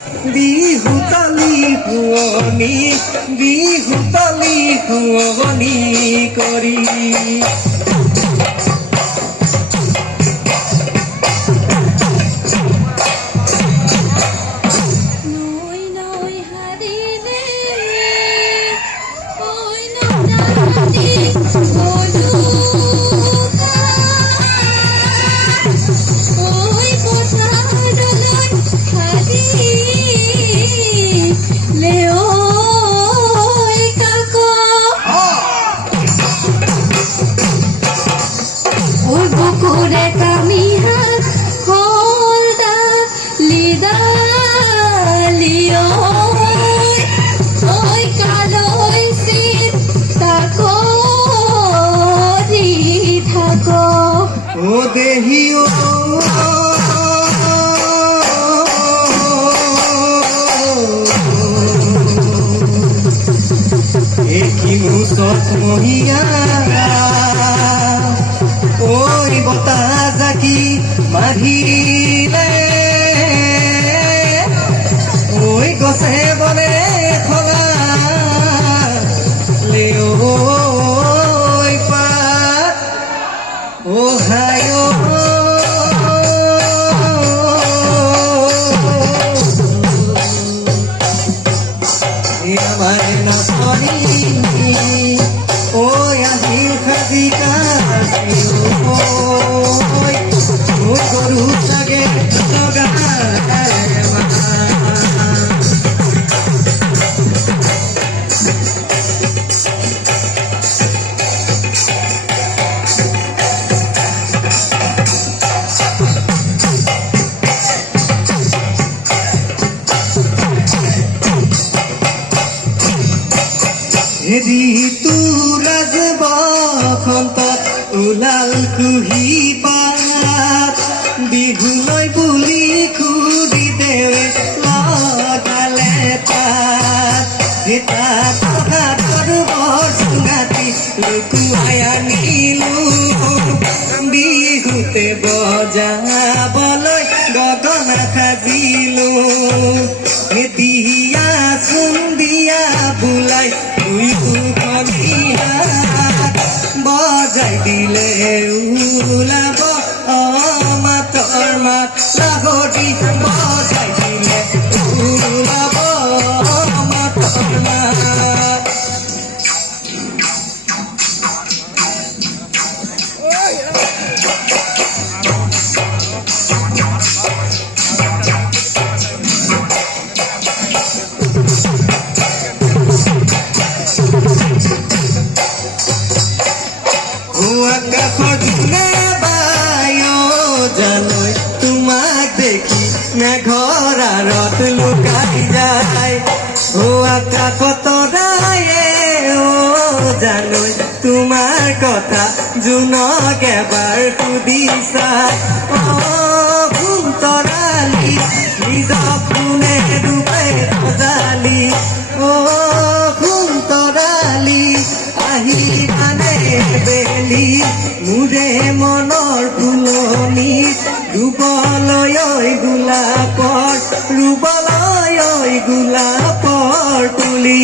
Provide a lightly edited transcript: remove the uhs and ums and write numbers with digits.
বিহুতালি শুৱনি কৰি O dehiyo Eki musot mohia Oi botazaki mahile Oi gose bone khola Leo oi pat Ohio Yamai nasoni Oi ahil khadika Oi goru sage ঋতু ৰাজবসন্ত ওলাল কুঁহিপাত বিহুলৈ বুলি খুদি দেৱে লগালে তাত হাতৰ বৰচুঙাটি লুকুৱাই আনিলো বিহুতে বজাবলৈ গগনা সাজিলো এতিয়া চোন বিয়া বোলাই বজাই দিলে ওলাব মাতৰ মাত লাগৰি বজাই দিলে ওলাব মাতৰ মাত তোমাক দেখি মেঘৰ আঁৰত লুকাই যায় আকাশত তৰায়ে জানৈ তোমাৰ কথা জোনক এবাৰ সুধিছা তৰালি নিজক কোনে ৰূপে সজালি তৰালি আহিবানে বেলি মোৰে মনৰ ফুলনি ৰুবলৈ গোলাপৰ পুলি